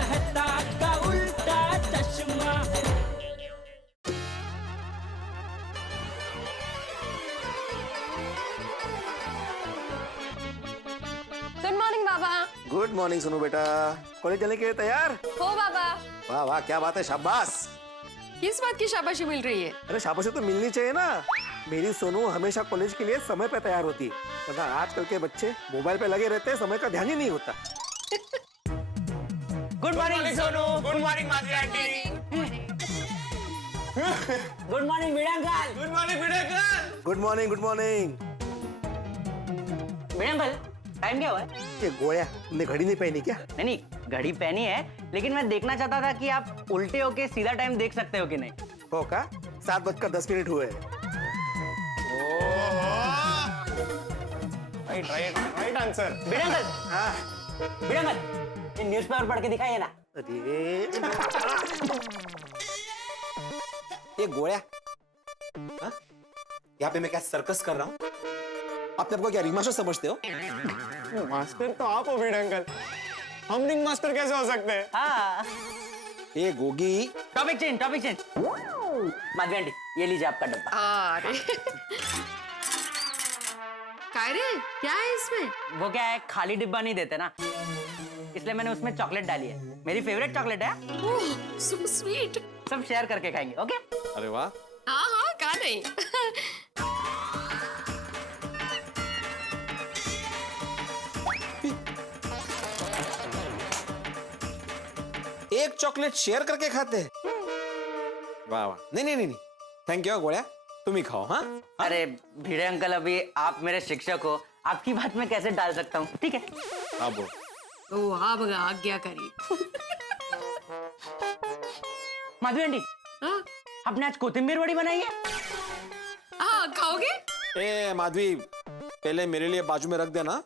मेहता का उल्टा चश्मा। गुड मॉर्निंग बाबा। गुड मॉर्निंग सोनू बेटा, कॉलेज जाने के लिए तैयार? हो बाबा। वाह वाह, क्या बात है, शाबाश। किस बात की शाबाशी मिल रही है? अरे शाबाशी तो मिलनी चाहिए ना। मेरी सोनू हमेशा कॉलेज के लिए समय पे तैयार होती है, वरना आजकल के बच्चे मोबाइल पे लगे रहते हैं, समय का ध्यान ही नहीं होता। Good morning Sonu. Good morning Madhavi aunty. Good morning Meera uncle. Good morning Meera uncle. Good morning, good morning. Meera uncle, time क्या हुआ है? ये गोया, तुमने घड़ी नहीं पहनी क्या? नहीं, घड़ी पहनी है, लेकिन मैं देखना चाहता था कि आप उल्टे होके सीधा टाइम देख सकते हो कि नहीं। हो का? 7:10 हुए हैं। Right answer. मीरा अंकल, हाँ। मीरा अंकल, ये न्यूज़पेपर पढ़ के दिखाइए ना। अरे ये गोया, हाँ? यहाँ पे मैं क्या सर्कस कर रहा हूँ? आपने आपको क्या रिंग मास्टर समझते हो? मास्टर तो आप हो वीड अंकल, हम रिंग मास्टर कैसे हो सकते हैं? हाँ। ये Gogi. Topic change. Madhavi aunty, ये लीजिए आपका डब्बा। अरे काय रे, क्या है इसमें? वो क्या है, खाली डिब्बा नहीं देते ना, इसलिए मैंने उसमें चॉकलेट डाली है। मेरी फेवरेट चॉकलेट है। ओह सो स्वीट। सब शेयर करके खाएंगे, ओके? अरे वाह। हाँ हाँ, का नहीं। एक चॉकलेट शेयर करके खाते हैं? वाह वाह, नहीं, थैंक यू गोया, तुम ही खाओ। हाँ अरे भिड़े अंकल, अभी आप मेरे शिक्षक हो, आपकी बात में कैसे डाल सकता हूँ, ठीक है? आप बोलो। ओ हाँ बगा, आज्ञा करी। माधवी आंटी, हाँ आपने आज कोथिंबीर वड़ी बनाई है? हाँ, खाओगे? ए माधवी, पहले मेरे लिए बाजू में रख देना।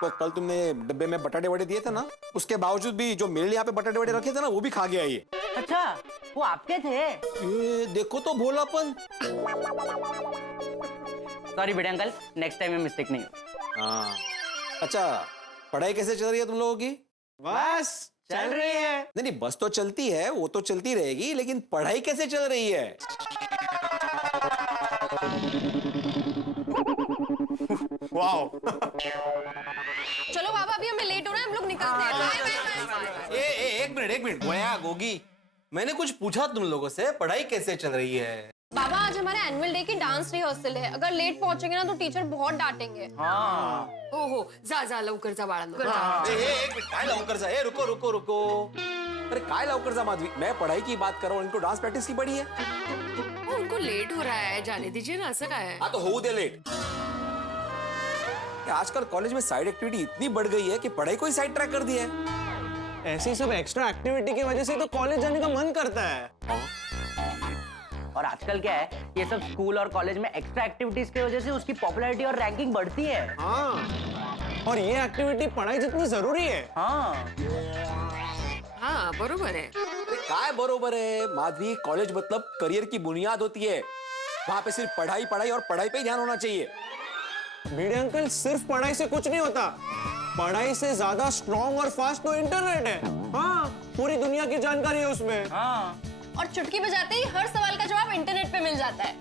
तो कल तुमने डब्बे में बटाटे वड़े दिए थे ना, उसके बावजूद भी जो मेरे लिए यहाँ पे बटाटे वड़े रखे थे ना, वो भी खा गया ये। अच्छा, वो आपके थे? ये देखो तो भोलापन। सॉरी भिड़े अंकल, नेक्स्ट टाइम में मिस्टेक नहीं हो। हाँ, अच्छा, पढ़ाई कैसे चल रही है तुम लोगों की? बस चल रही है। नहीं, बस तो चलती है, वो तो चलती रहेगी, लेकिन पढ़ाई कैसे चल रही है? वाओ। चलो बाबा, अभी हमें लेट हो रहा है, हम लोग निकलते हैं। बाय। एक मिनट गोया गोगी, मैंने कुछ पूछा तुम लोगों से, पढ़ाई कैसे चल रही है? बाबा, आज हमारे एनुअल डे की डांस रिहर्सल है, अगर लेट पहुंचेंगे ना तो टीचर बहुत डांटेंगे। हाँ। ओहो, जा लवकर जा बाळांनो। एक मिनिट, काय लवकर जा, रुको। अरे काय लवकर जा माधवी, मैं पढ़ाई की बात कर रहा हूँ, इनको डांस प्रैक्टिस की पड़ी है। उनको लेट हो रहा है, जाने दीजिए ना, असं काय है? हाँ तो हो दे लेट। आजकल कॉलेज में साइड एक्टिविटी इतनी बढ़ गई है कि पढ़ाई को ही साइड ट्रैक कर दिया है। ऐसी सब एक्स्ट्रा एक्टिविटी की वजह से तो कॉलेज जाने का मन करता है। और आजकल क्या है, ये सब स्कूल और कॉलेज में एक्स्ट्रा एक्टिविटीज की वजह से उसकी पॉपुलैरिटी और रैंकिंग बढ़ती है। हाँ, और ये एक्टिविटी पढ़ाई जितनी जरूरी है। हाँ बरोबर है। काय बरोबर है माधवी, कॉलेज मतलब करियर की बुनियाद होती है, वहां पे सिर्फ पढ़ाई और पढ़ाई पे ही ध्यान होना चाहिए। भिड़े अंकल, सिर्फ पढ़ाई से कुछ नहीं होता, पढ़ाई से ज्यादा स्ट्रॉन्ग और फास्ट तो इंटरनेट है। हाँ, पूरी दुनिया की जानकारी है उसमें। हाँ। और चुटकी बजाते ही हर सवाल का जवाब इंटरनेट पे मिल जाता है।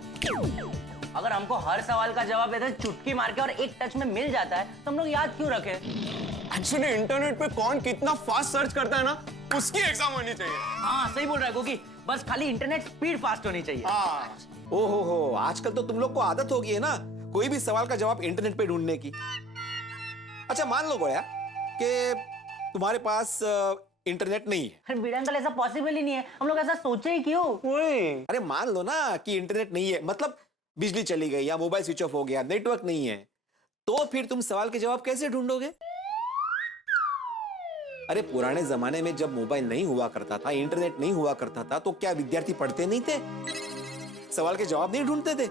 अगर हमको हर सवाल का जवाब ऐसे चुटकी मार के और एक टच में मिल जाता है तो हम लोग याद क्यों रखें? एक्चुअली इंटरनेट पे कौन कितना फास्ट सर्च करता है ना, उसकी एग्जाम होनी चाहिए। हाँ सही बोल रहा है गोगी, बस खाली इंटरनेट स्पीड फास्ट होनी चाहिए। हाँ। ओहो, आजकल तो तुम लोग को आदत हो गई है ना कोई भी सवाल का जवाब इंटरनेट पे ढूंढने की। अच्छा मान लो गोया कि तुम्हारे पास इंटरनेट नहीं है। अरे भिड़े अंकल, ऐसा पॉसिबल ही नहीं है, हम लोग ऐसा सोचे ही क्यों? अरे मान लो ना कि इंटरनेट नहीं है, मतलब बिजली चली गई या मोबाइल स्विच ऑफ हो गया, नेटवर्क नहीं है, तो फिर तुम सवाल के जवाब कैसे ढूंढोगे? अरे पुराने जमाने में जब मोबाइल नहीं हुआ करता था, इंटरनेट नहीं हुआ करता था, तो क्या विद्यार्थी पढ़ते नहीं थे, सवाल के जवाब नहीं ढूंढते थे?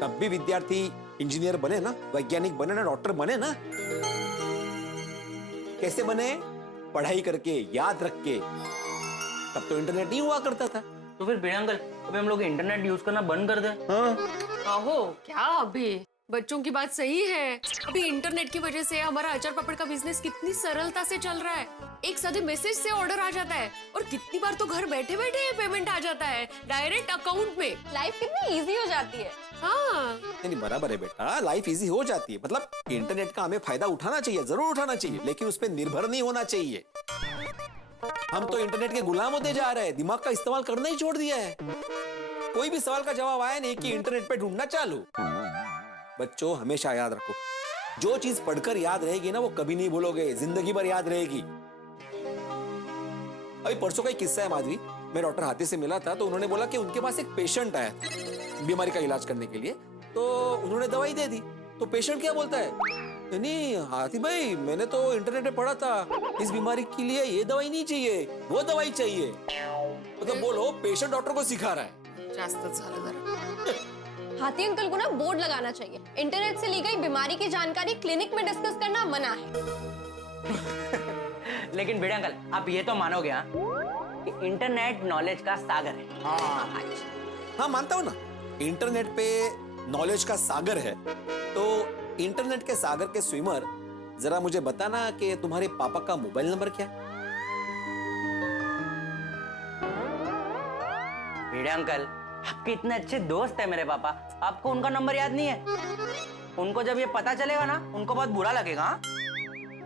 तब भी विद्यार्थी इंजीनियर बने ना, वैज्ञानिक बने ना, डॉक्टर बने ना। कैसे बने? पढ़ाई करके, याद रख के। तब तो इंटरनेट नहीं हुआ करता था। तो फिर भिड़े अंकल, अभी हम लोग इंटरनेट यूज करना बंद कर दें? आहो, क्या अभी? बच्चों की बात सही है, अभी इंटरनेट की वजह से हमारा अचार पापड़ का बिजनेस कितनी सरलता से चल रहा है। एक सादे मैसेज से ऑर्डर आ जाता है और कितनी बार तो घर बैठे बैठे पेमेंट आ जाता है डायरेक्ट अकाउंट में। लाइफ कितनी इजी हो जाती है। हाँ नहीं बराबर है बेटा, लाइफ इजी हो जाती है। मतलब इंटरनेट का हमें फायदा उठाना चाहिए, जरूर उठाना चाहिए, लेकिन उस पर निर्भर नहीं होना चाहिए। हम तो इंटरनेट के गुलाम होते जा रहे हैं, दिमाग का इस्तेमाल करना ही छोड़ दिया है। कोई भी सवाल का जवाब आया नहीं कि इंटरनेट पे ढूंढना चालू। बच्चों हमेशा याद रखो, जो चीज पढ़कर याद रहेगी ना वो कभी नहीं भूलोगे, जिंदगी भर याद रहेगी। अभी परसों का एक किस्सा है माधवी, मैं डॉक्टर हाथी से मिला था तो उन्होंने बोला कि उनके पास एक पेशेंट आया था बीमारी का इलाज करने के लिए, तो उन्होंने दवाई दे दी। तो पेशेंट क्या बोलता है, नहीं हाथी भाई मैंने तो इंटरनेट पे पढ़ा था इस बीमारी के लिए ये दवाई नहीं चाहिए, वो दवाई चाहिए। मतलब बोलो पेशेंट डॉक्टर को सिखा रहा है। हाथी अंकल को ना बोर्ड लगाना चाहिए, इंटरनेट से ली गई बीमारी की जानकारी क्लिनिक में डिस्कस करना मना है। लेकिन भिड़े अंकल आप ये तो मानोगे हाँ कि इंटरनेट नॉलेज का सागर है। हाँ मानता हूँ ना, इंटरनेट पे नॉलेज का सागर है। तो इंटरनेट के सागर के स्विमर, जरा मुझे बताना कि तुम्हारे पापा का मोबाइल नंबर क्या है? भिड़े अंकल आपके इतने अच्छे दोस्त है मेरे पापा, आपको उनका नंबर याद नहीं है? उनको जब ये पता चलेगा ना उनको बहुत बुरा लगेगा। हाँ?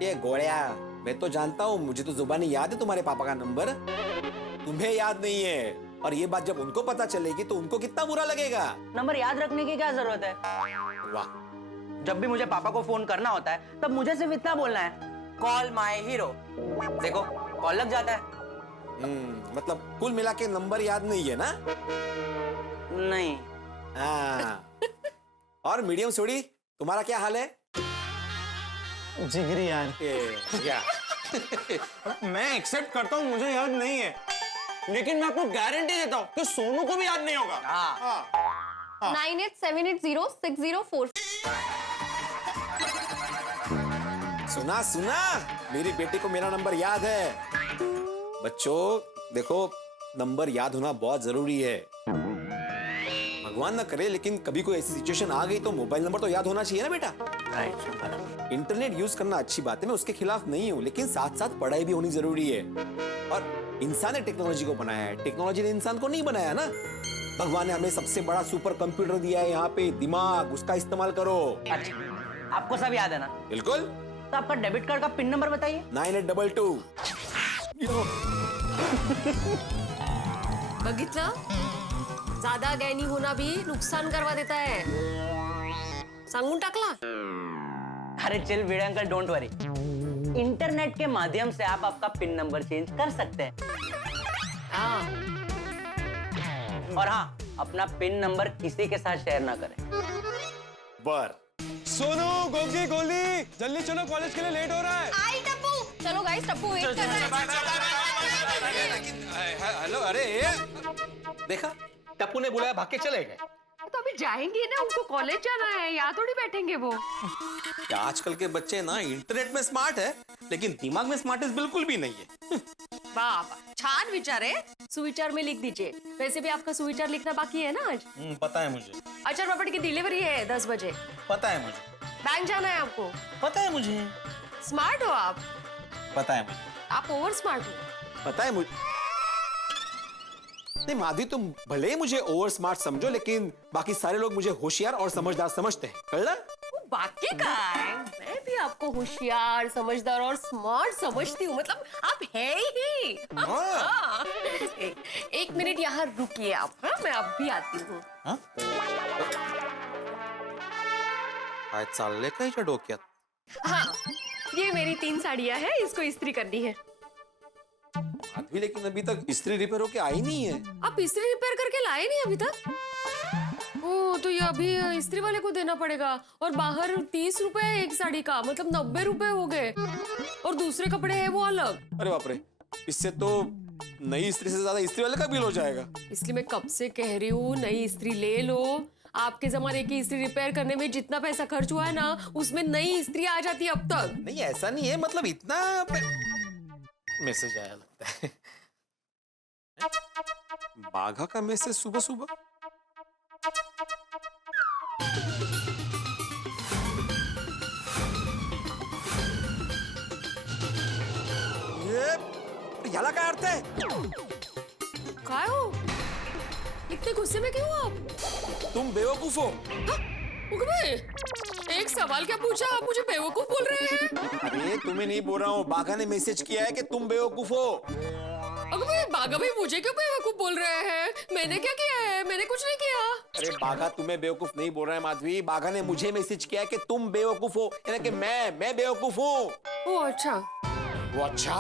ये गोड़िया, मैं तो जानता हूँ, मुझे तो जुबानी याद है तुम्हारे पापा का नंबर, तुम्हें याद नहीं है। और ये बात जब उनको पता चलेगी तो उनको कितना बुरा लगेगा। नंबर याद रखने की क्या जरूरत है? वाह, जब भी मुझे पापा को फोन करना होता है तब मुझे सिर्फ इतना बोलना है, कॉल माय हीरो। देखो कॉल लग जाता है। मतलब कुल मिला के नंबर याद नहीं है ना? नहीं। हाँ। और मीडियम सोडी तुम्हारा क्या हाल है? जिगरी यार, क्या? मैं एक्सेप्ट करता हूँ मुझे याद नहीं है, लेकिन मैं आपको गारंटी देता हूँ कि सोनू को भी याद नहीं होगा। हाँ। 98780604। सुना सुना, मेरी बेटी को मेरा नंबर याद है। बच्चों देखो, नंबर याद होना बहुत जरूरी है। भगवान ना करे लेकिन कभी कोई ऐसी सिचुएशन आ गई तो मोबाइल नंबर तो याद होना चाहिए ना बेटा। इंटरनेट यूज करना अच्छी बात है, मैं उसके खिलाफ नहीं हूँ, लेकिन साथ साथ पढ़ाई भी होनी जरूरी है। और इंसान ने टेक्नोलॉजी को बनाया है, टेक्नोलॉजी ने इंसान को नहीं बनाया ना। भगवान ने हमें सबसे बड़ा सुपर कंप्यूटर दिया है यहाँ पे, दिमाग, उसका इस्तेमाल करो। अच्छा आपको सब याद है ना? बिल्कुल। तो आपका डेबिट कार्ड का पिन नंबर बताइए। 9822। बघितलं, ज्यादा ज्ञानी होना भी नुकसान करवा देता है, सांगून टाकला। अरे chill Bhide uncle, don't worry, internet के माध्यम से आप आपका पिन नंबर चेंज कर सकते हैं। और हाँ, अपना पिन नंबर किसी के साथ शेयर ना करें। बर। सोनू, गोगी, गोली, जल्दी चलो, कॉलेज के लिए लेट हो रहा है। आई टप्पू, चलो गाइस, टप्पू वेट कर रहा है। हेलो, अरे देखा, टप्पू ने बुलाया, भाग के चले गए। तो अभी जाएंगे ना, उनको कॉलेज जाना है, यहाँ थोड़ी बैठेंगे वो। आजकल के बच्चे ना इंटरनेट में स्मार्ट है, लेकिन दिमाग में स्मार्टनेस बिल्कुल भी नहीं है। बाबा, छान विचार है, सुविचार में लिख दीजिए। वैसे भी आपका सुविचार लिखना बाकी है ना आज? पता है मुझे। अचार पापड़ की डिलीवरी है 10 बजे। पता है मुझे। बैंक जाना है आपको। पता है मुझे। स्मार्ट हो आप। पता है मुझे। आप ओवर स्मार्ट हो। पता है मुझे। नहीं माधवी, तुम भले ही मुझे ओवर स्मार्ट समझो, लेकिन बाकी सारे लोग मुझे होशियार और समझदार समझते हैं, कळलं? बाकी का है, मैं भी आपको होशियार, समझदार और स्मार्ट समझती हूँ। मतलब आप है ही। हाँ। एक मिनट यहाँ रुकिए आप। हाँ, मैं अब भी आती हूँ। काय चाललंय का हिच्या डोक्यात? हाँ, ये मेरी 3 साड़ियाँ हैं, इसको इस्त्री करनी है। माधवी, लेकिन अभी तक इस्त्री रिपेयर होके आई नहीं है। आप इस्त्री रिपेयर करके लाए नहीं अभी तक? ओ, तो ये अभी इस्त्री वाले को देना पड़ेगा। और बाहर 30 रुपए एक साड़ी का, मतलब 90 रुपए हो गए। और दूसरे कपड़े हैं वो अलग। अरे बाप रे, इससे तो नई इस्त्री से ज्यादा इस्त्री वाले का बिल हो जाएगा। इसलिए मैं कब से कह रही हूँ नई इस्त्री ले लो। आपके जमाने की इस्त्री रिपेयर करने में जितना पैसा खर्च हुआ है ना, उसमें नई इस्त्री आ जाती है अब तक। नहीं ऐसा नहीं है, मतलब इतना मैसेज आया लगता है। बाघा का मैसेज सुबह सुबह। ये याला काय अर्थ आहे? काय हो इतने गुस्से में क्यों हो आप? तुम बेवकूफ हो. उगमे, एक सवाल क्या पूछा, आप मुझे बेवकूफ बोल रहे हैं? अरे तुम्हें नहीं बोल रहा हूँ, बाघा ने मैसेज किया है कि तुम बेवकूफ हो. उगमे, बाघा भाई मुझे क्यों बेवकूफ बोल रहे हैं? मैंने क्या किया है? मैंने कुछ नहीं किया. अरे बाघा तुम्हें बेवकूफ नहीं बोल रहा है माधवी, बाघा ने मुझे मैसेज किया है कि तुम बेवकूफ हो, यानी कि मैं बेवकूफ हूँ. ओ अच्छा, वो अच्छा?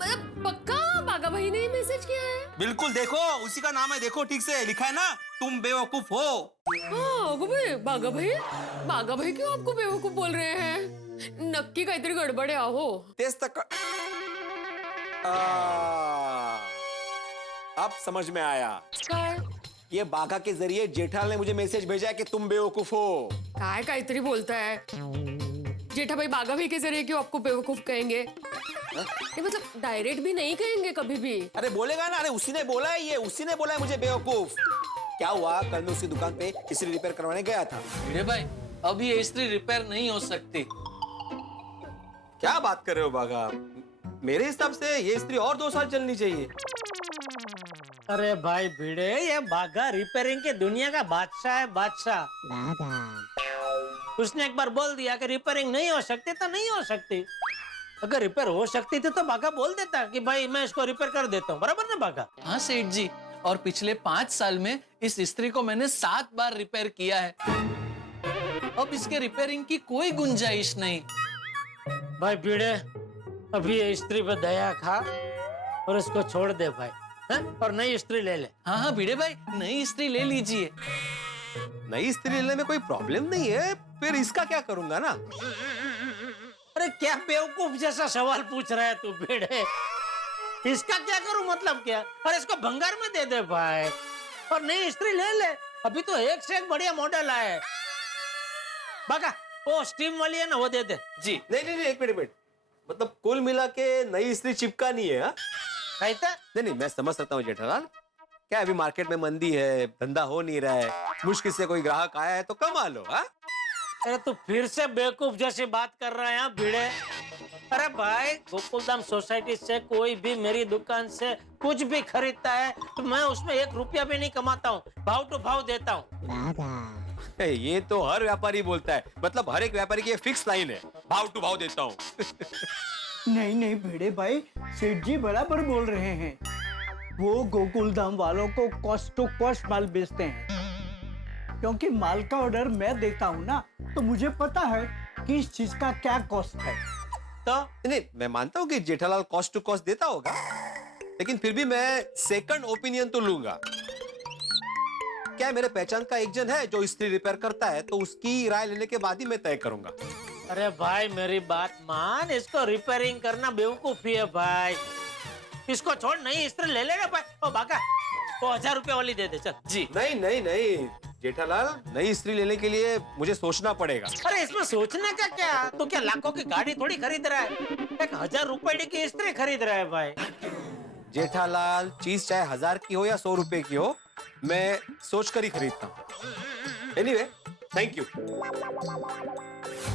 मतलब पक्का बाघा भाई ने मैसेज किया है? बिल्कुल, देखो उसी का नाम है, देखो ठीक से लिखा है ना, तुम बेवकूफ हो. हाँ उगमे, बाघा भाई क्यों आपको बेवकूफ बोल रहे हैं? नक्की काहीतरी गडबड आहे अहो. तेज तक अब समझ में आया. काय ये बाघा के जरिए जेठालाल ने मुझे मैसेज भेजा है कि तुम बेवकूफ हो. काय काहीतरी बोलता है. जेठा भाई बाघा भाई के जरिए क्यों आपको बेवकूफ कहेंगे? ये मतलब डायरेक्ट भी नहीं कहेंगे कभी भी. अरे बोलेगा ना, अरे उसी ने बोला है, ये उसी ने बोला है मुझे बेवकूफ. क्या हुआ, कल मैं उसकी दुकान पे इस्त्री रिपेयर करवाने गया था. भिड़े भाई, अब ये इस्त्री रिपेयर नहीं हो सकती. क्या बात कर रहे हो बाघा? मेरे हिसाब से ये इस्त्री और 2 साल चलनी चाहिए. अरे भाई भिड़े, ये बाघा रिपेयरिंग की दुनिया का बादशाह है, बादशाह. उसने एक बार बोल दिया कि रिपेयरिंग नहीं हो सकती तो नहीं हो सकती. अगर रिपेयर हो सकती थी तो बाघा बोल देता कि भाई मैं इसको रिपेयर कर देता हूँ, बराबर ना बाघा? हाँ सेठ जी, और पिछले 5 साल में इस इस्त्री को मैंने 7 बार रिपेयर किया है. अब इसके रिपेयरिंग की कोई गुंजाइश नहीं. भाई भिड़े, अभी ये इस्त्री पे दया खा और इसको छोड़ दे भाई, है? और नई इस्त्री ले ले. हाँ हाँ भिड़े भाई, नई इस्त्री ले लीजिए. नई इस्त्री लेने में कोई प्रॉब्लम नहीं है, फिर इसका क्या करूंगा ना? अरे क्या बेवकूफ जैसा सवाल पूछ रहा है तू भिड़े? इसका क्या करूं मतलब क्या? और इसको भंगार में दे दे भाई और नई इस्त्री ले ले. अभी तो एक से एक बढ़िया मॉडल आए. बाका वो स्टीम वाली है ना, वो दे दे. जी. नहीं, एक मिनट. मतलब कुल मिला के नई इस्त्री चिपकानी है. हाँ? कहता नहीं, मैं समझ सकता हूँ जेठालाल. क्या अभी मार्केट में मंदी है, धंधा हो नहीं रहा है, मुश्किल से कोई ग्राहक आया है तो कमा लो. हाँ? अरे तू फिर से बेवकूफ जैसी बात कर रहा है यहाँ भिड़े. अरे भाई, गोकुलधाम सोसाइटी से कोई भी मेरी दुकान से कुछ भी खरीदता है तो मैं उसमें 1 रुपया भी नहीं कमाता हूँ, भाव टू भाव देता हूँ. ये तो हर व्यापारी बोलता है, मतलब हर एक व्यापारी की ये फिक्स लाइन है, भाव टू भाव देता हूँ. नहीं भिड़े भाई, सेठ जी बराबर बोल रहे हैं. वो गोकुलधाम वालों को कॉस्ट टू कॉस्ट माल बेचते हैं, क्योंकि माल का ऑर्डर मैं देता हूँ ना, तो मुझे पता है कि इस चीज का क्या कॉस्ट है. तो नहीं, मैं मानता हूँ कि जेठालाल कॉस्ट टू कॉस्ट देता होगा, लेकिन फिर भी मैं सेकंड ओपिनियन तो लूंगा. क्या मेरे पहचान का एक जन है जो इस्त्री रिपेयर करता है, तो उसकी राय लेने के बाद ही मैं तय करूंगा. अरे भाई मेरी बात मान, इसको रिपेयरिंग करना बेवकूफी है भाई. इसको छोड़, नई इस्त्री ले लेना भाई. ओ बाका, वो 1000 रुपए वाली दे दे चल. जी. नहीं जेठालाल, नई इस्त्री लेने के लिए मुझे सोचना पड़ेगा. अरे इसमें सोचने का क्या? तो क्या लाखों की गाड़ी थोड़ी खरीद रहा है, 1000 रुपए की इस्त्री खरीद रहा है भाई. जेठालाल, चीज चाहे 1000 की हो या 100 रुपए की हो, मैं सोच कर ही खरीदता हूँ. Anyway, thank you.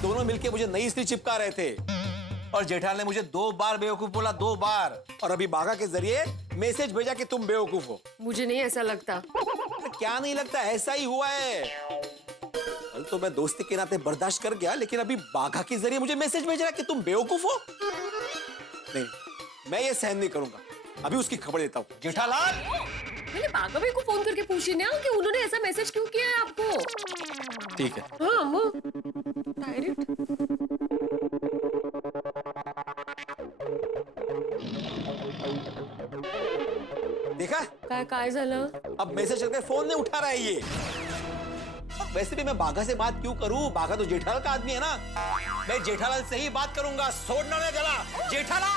दोनों मिलके मुझे नई इस्त्री चिपका रहे थे और जेठालाल ने मुझे 2 बार बेवकूफ बोला, 2 बार. और अभी बाघा के जरिए मैसेज भेजा कि तुम बेवकूफ हो. मुझे नहीं ऐसा लगता. क्या नहीं लगता, ऐसा ही हुआ है. कल तो मैं दोस्ती के नाते बर्दाश्त कर गया, लेकिन अभी बाघा के जरिए मुझे मैसेज भेज रहा है कि तुम बेवकूफ हो. नहीं, मैं ये सहन नहीं करूंगा. अभी उसकी खबर देता हूँ. जेठालाल, मैंने बाघा भाई को फोन करके पूछी ना कि उन्होंने ऐसा मैसेज क्यों किया है आपको. ठीक है. हाँ वो डायरेक्ट. देखा, काय झालं? अब मैसेज करके फोन नहीं उठा रहा है ये. वैसे भी मैं बाघा से बात क्यों करूं, बाघा तो जेठालाल का आदमी है ना. मैं जेठालाल से ही बात करूंगा, छोड़ना नहीं जला. जेठालाल,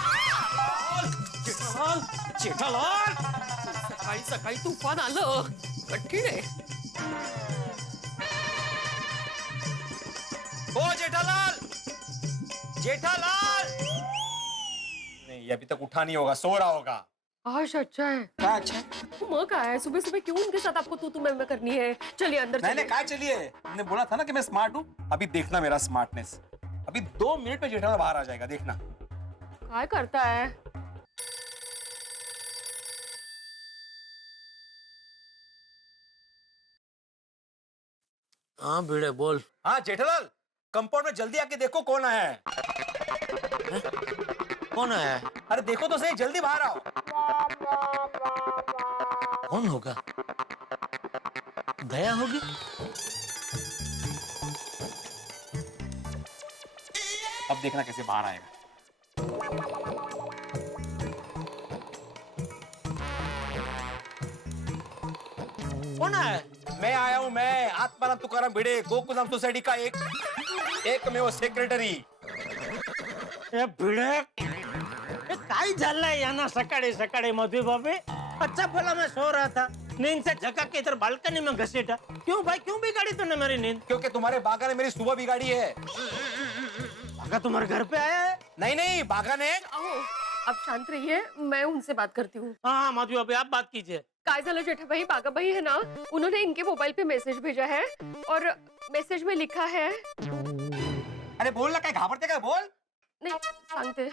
सकाळी सकाळी तुफान आलं, कठीण आहे. ओ जेठालाल, नहीं, ये अभी तक उठा नहीं होगा, सो रहा होगा. आज अच्छा है. क्या अच्छा? मग काय, सुबह सुबह क्यों उनके साथ आपको तू मैं करनी है? चलिए अंदर नहीं, चलिए. काय चलिए, मैंने बोला था ना कि मैं स्मार्ट हूँ. अभी देखना मेरा स्मार्टनेस. अभी 2 मिनट में जेठालाल बाहर आ जाएगा, देखना. काय करता है? हाँ भिड़े बोल। हाँ जेठालाल, कंपाउंड में जल्दी आके देखो कौन आया है। कौन आया है? अरे देखो तो सही, जल्दी बाहर आओ। कौन होगा? दया होगी? अब देखना कैसे बाहर आएगा। कौन आया है? मैं आया हूँ, मैं आत्माराम तुकाराम भिड़े, गोकुलधाम सोसाइटी का एक में वो सेक्रेटरी। ए भिड़े, ये काय झालंय यांना सकाळी सकाळी मधु बाबे? अच्छा भला मैं सो रहा था, नींद से झका के इधर बालकनी में घसीटा। क्यों भाई, क्यों बिगाड़ी तूने मेरी नींद? क्योंकि तुम्हारे बागा ने मेरी सुबह बिगाड़ी है। भागा तुम्हारे घर पे आया है? नहीं, बागा ने। अहो, आप शांत रहिए, मैं उनसे बात करती हूँ। हाँ मधु बाबे, आप बात कीजिए। काय झालं जेठाबाई, बागाबाई है ना, उन्होंने इनके मोबाइल पे मैसेज भेजा है और मैसेज में लिखा है। अरे बोल ना, क्या घाबरते क्या, बोल। नहीं सांगते,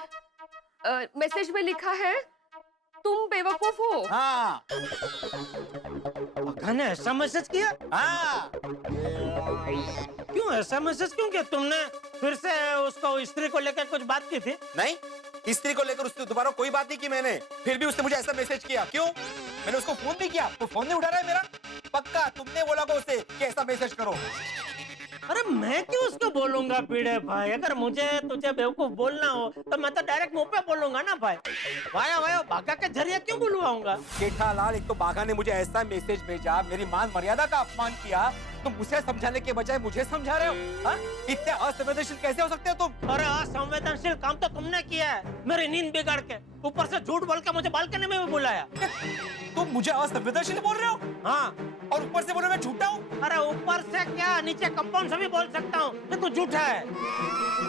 मैसेज में लिखा है तुम बेवकूफ हो। हाँ भागा ने ऐसा मैसेज किया? हाँ। क्यों ऐसा मैसेज क्यों किया? तुमने फिर से उसको स्त्री को लेकर कुछ बात की थी? नहीं, स्त्री को लेकर उससे दोबारा कोई बात नहीं की मैंने, फिर भी उसने मुझे ऐसा मैसेज किया। क्यों? मैंने उसको फोन भी किया, वो फोन नहीं उठा रहा है मेरा। पक्का तुमने बोला को उसे कि ऐसा मैसेज करो। अरे मैं क्यों उसको बोलूंगा पीड़े भाई? अगर मुझे तुझे बेवकूफ बोलना हो तो मैं तो डायरेक्ट मुंह पे बोलूंगा ना भाई। वाया वाया भागा के जरिए क्यों बुलवाऊंगा? जेठालाल, एक तो बागा ने मुझे ऐसा मैसेज भेजा, मेरी मान मर्यादा का अपमान किया, तुम उसे समझाने के बजाय मुझे समझा रहे हो। हाँ? इतने असंवेदनशील कैसे हो सकते हो तुम? अरे असंवेदनशील काम तो तुमने किया है, मेरी नींद बिगाड़ के, ऊपर से झूठ बोल के मुझे बालकनी में भी बुलाया। तुम मुझे असंवेदनशील बोल रहे हो? हाँ, और ऊपर से बोलो मैं झूठा हूँ? अरे ऊपर से क्या, नीचे कंपाउंड से भी बोल सकता हूँ कि तू झूठा है।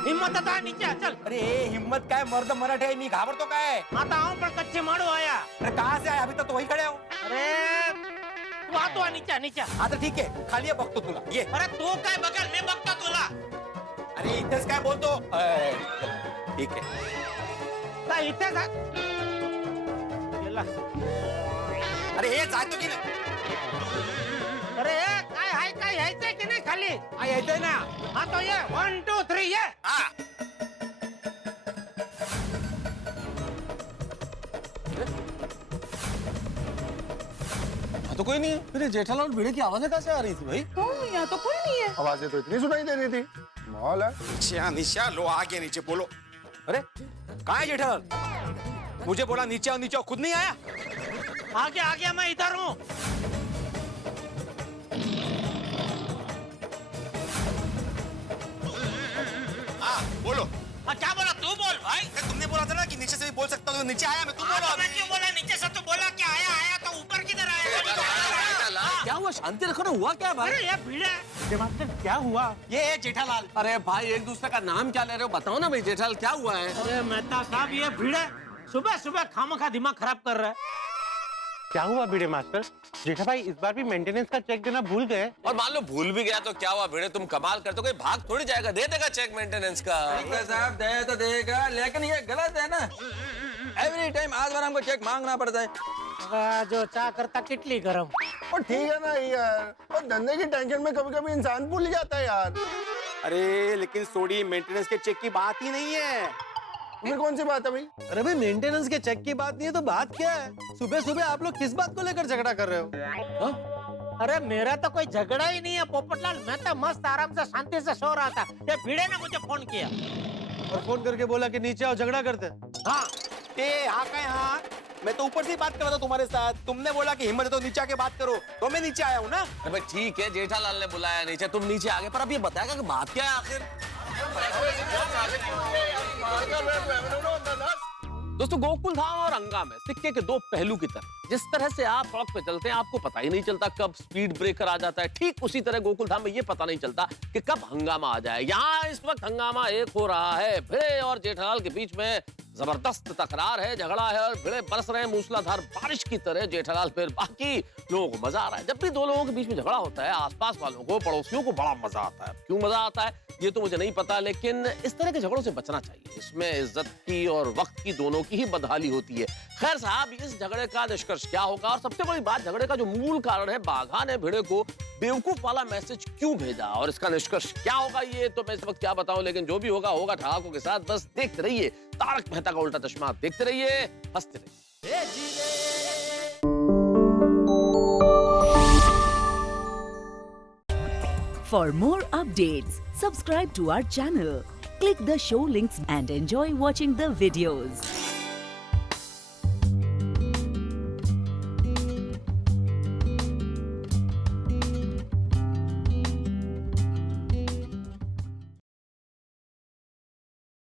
हिम्मत आता है नीचे आ, चल। अरे हिम्मत का है, मर्द मराठे है, मी घाबर तो का है। आता हूँ पर कच्चे मारो आया। अरे कहाँ से आया? अभी तक तो वही खड़े हो। अरे तू आ, तो आ नीचे नीचे। हाँ तो ठीक है, खाली है बघतो तुला ये। अरे तू काय बघल, मी बघतो तुला। अरे इथेच काय बोलतो? ठीक है, काय इथे जा गेला। अरे हे जातो की नाही? अरे काय हाय, काय यायचंय की नाही खाली? हा यायचंय ना? हाँ तो ये 1 2 3 ये। हाँ तो कोई नहीं है। फिर जेठालाल भिड़े की आवाजें कहाँ से आ रही थी भाई? यहाँ तो कोई नहीं है। आवाजें तो इतनी सुनाई दे रही थी, माहौल है। नीचे लो, आगे नीचे बोलो। अरे कहाँ है जेठालाल? मुझे बोला नीचे आओ, नीचे आओ, खुद नहीं आया। आ गया मैं इधर हूँ। हाँ बोलो। क्या बोला? तू बोल भाई। तुमने बोला था ना कि नीचे से भी बोल सकता हूँ, तो नीचे आया मैं। तुम बोलो। मैं क्यों बोला नीचे से? तू बोला क्या आया तो ऊपर किधर आया? क्या हुआ? शांति रखो ना, हुआ क्या भाई? अरे ये भिड़े, क्या हुआ? ये है जेठालाल। अरे भाई, एक दूसरे का नाम क्या ले रहे हो? बताओ ना भाई जेठालाल, क्या हुआ है? अरे मेहता साहब, ये भिड़े सुबह सुबह खामखा दिमाग खराब कर रहा है। क्या हुआ भिड़े मास्टर? जेठा भाई इस बार भी मेंटेनेंस का चेक देना भूल गए। और मान लो भूल भी गया तो क्या हुआ भिड़े, तुम कमाल करते हो, कोई भाग थोड़ी जाएगा, दे देगा चेक मेंटेनेंस का। साहब दे तो देगा, लेकिन ये गलत है ना। एवरी टाइम आज बार हमको चेक मांगना पड़ता है। जो चाह करता किटली गरम। और ठीक है ना यार, और धंधे की टेंशन में कभी कभी इंसान भूल जाता है यार। अरे लेकिन सोडी, मेंटेनेंस के चेक की बात ही नहीं है। फिर कौन सी बात है भाई? अरे भाई, मेंटेनेंस के चेक की बात नहीं है तो बात क्या है? सुबह सुबह आप लोग किस बात को लेकर झगड़ा कर रहे हो? अरे मेरा तो कोई झगड़ा ही नहीं है पोपटलाल, मैं तो मस्त आराम से शांति से सो रहा था। ये भिड़े ने मुझे फोन किया और फोन करके बोला कि नीचे आओ, झगड़ा करते। हाँ हाँ कहे हाँ, मैं तो ऊपर से ही बात कर रहा था तुम्हारे साथ। तुमने बोला कि हिम्मत है तो नीचे आके बात करो, तो मैं नीचे आया हूँ ना। अरे भाई ठीक है, जेठालाल ने बुलाया नीचे, तुम नीचे आ गए, पर अब ये बताएगा कि बात क्या है आखिर? दोस्तों, गोकुल धाम और हंगामे सिक्के के दो पहलू की तरह। जिस तरह से आप सड़क पे चलते हैं आपको पता ही नहीं चलता कब स्पीड ब्रेकर आ जाता है, ठीक उसी तरह गोकुल धाम में ये पता नहीं चलता कि कब हंगामा आ जाए। यहाँ इस वक्त हंगामा एक हो रहा है, भिड़े और जेठालाल के बीच में जबरदस्त तकरार है, झगड़ा है और भिड़े बरस रहे हैं मूसलाधार बारिश की तरह। जेठालाल फिर बाकी लोगों को मजा आ रहा है। जब भी दो लोगों के बीच में झगड़ा होता है, आसपास वालों को, पड़ोसियों को बड़ा मजा आता है। क्यों मजा आता है? ये तो मुझे नहीं पता, लेकिन इस तरह के झगड़ों से बचना चाहिए। इसमें इज्जत की और वक्त की दोनों की ही बदहाली होती है। खैर साहब, इस झगड़े का निष्कर्ष क्या होगा, और सबसे बड़ी बात झगड़े का जो मूल कारण है, बाघा ने भिड़े को बेवकूफ वाला मैसेज क्यों भेजा, और इसका निष्कर्ष क्या होगा, ये तो मैं इस वक्त क्या बताऊं, लेकिन जो भी होगा होगा ठहाकों के साथ। बस देखते रहिए तारक मेहता का उल्टा चश्मा, देखते रहिए, हंसते रहिए। For more updates, subscribe to our channel, click the show links and enjoy watching the videos.